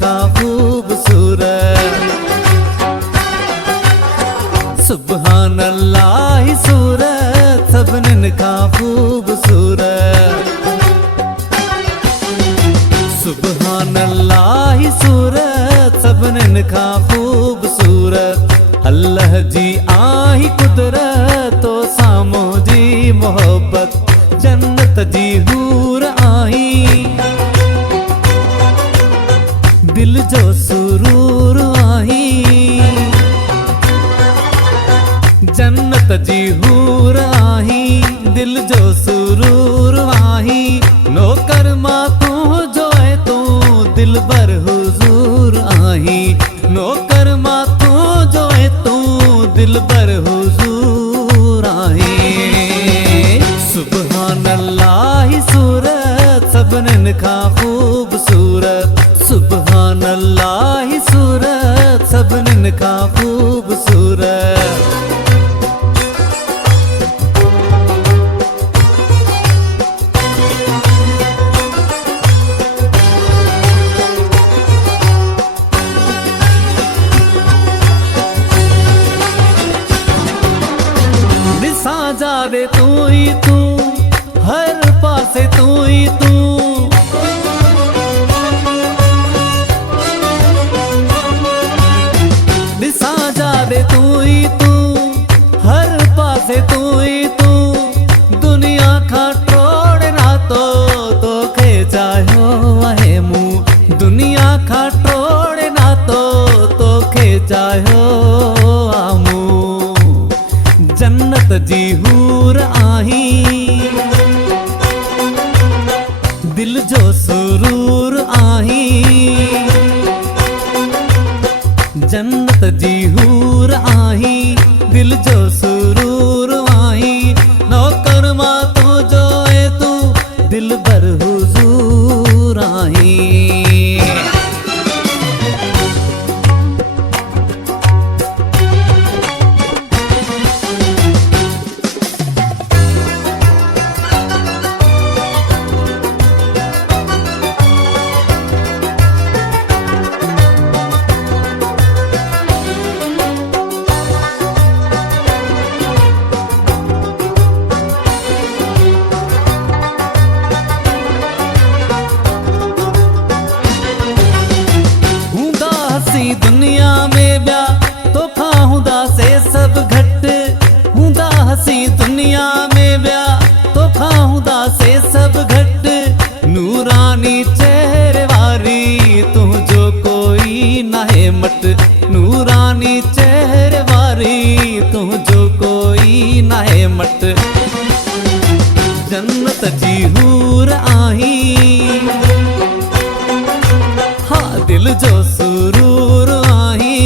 खा खूबसूरत। सुभान अल्लाह ही सूरत सबनिन खा खूबसूरत। सुभान अल्लाह ही सूरत सबनिन खा खूबसूरत। अल्लाह जी आही कुदरत तो सामो जी मोहब्बत। जन्नत जी हूर आई दिल जो सुरूर आई। जन्नत जी हूर आई दिल जो सुरूर आई। नौकर माँ तू जो है तू दिल बर हुजूर आई। नौकर माँ तू जो है तू दिल बर हुजूर आई। सुभान अल्लाह ही सूरत सबनिन खा खूबसूरत। सुभान अल्लाह ही सूरत सबनिन खा खूबसूरत। जा दे तू ही तू हर पासे तू ही तू। दिसा जा दे तू ही तू हर पासे तू ही तू। दुनिया खा टोड़ ना तो खेचायो है मुँह। दुनिया खा टोड़ ना तो खेचायो आमू। जन्नत जी हूर आई दिल जो सुरूर आई। जन्नत जी हूर आई दिल जो सुरूर आई। नौकर माँ तू जो है तू दिल बर हुजूर आई। दुनिया में ब्या तो खाऊंदा से सब घट। हुंदा हसी दुनिया में ब्या तो खाऊंदा से सब घट। नूरानी चेहरे वारी तू जो कोई ना है मट। नूरानी चेहरे वारी तू जो कोई ना है मट। जन्नत जी हूर आई हाँ दिल जो सुरूर आई।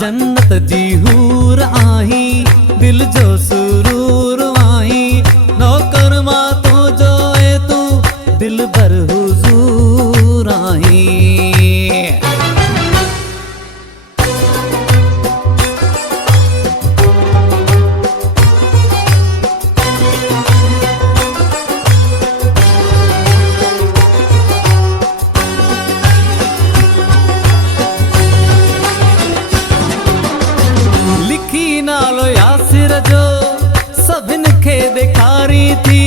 जन्नत जी हूर आई दिल जो सुरूर आई। नौकर माँ तू जो है तू दिल बर हुजूर आई। नालो यासिर जो सभिन खे ॾेखारी थी।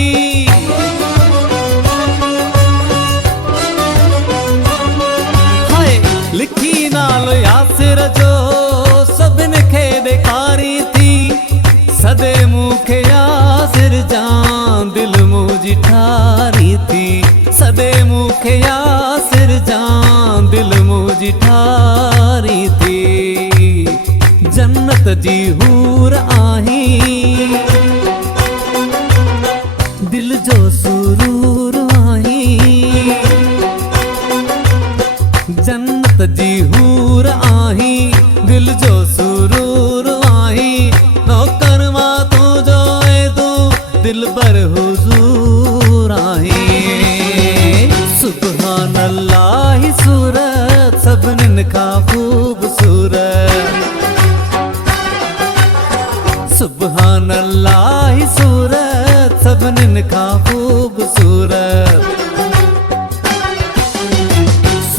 हाय लिखी नालो यासिर जो सभिन खे ॾेखारी थी। सदे मूंखे यासिर जान दिल मुंहिंजी ठारी थी। सदे मूंखे यासिर जान दिल मुंहिंजी ठारी थी। जन्नत जी हूर आई दिल जो सुरूर आई। जन्नत जी हूर आई दिल जो सुरूर आई। नौकर माँ तू जो है तू दिल बर हुजूर आई। सुभान अल्लाह ही सूरत सबनिन खा खूबसूरत। सुभान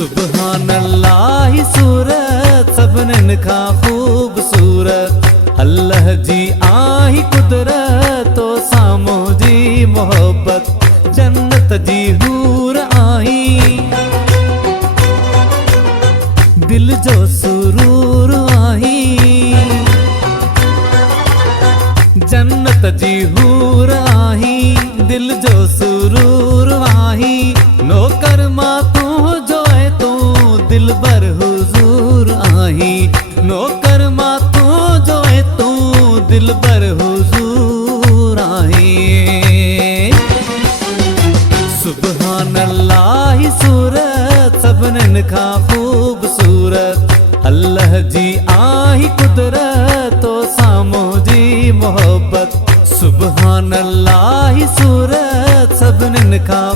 सुभान अल्लाह सूरत सभिनीनि खां ख़ूबसूरत, अल्लाह जी आही कुदरत तो साम्हूं जी मोहब्बत, जन्नत जी हूर आही दिल जो सुरूर आही, जन्नत जी हूर आही दिल जो सुरूर आही, नौकर मां तू जो है तू दिल बर हुजूर आही, नौकर मां तू जो है तू दिल बर हुजूर आही। सुभान अल्लाह सूरत सभिनीनि खां ख़ूबसूरत, अल्लाह जी आही कुदरत तो साम्हूं जी मोहब्बत, सुभान अल्लाह सूरत सभिनीनि खां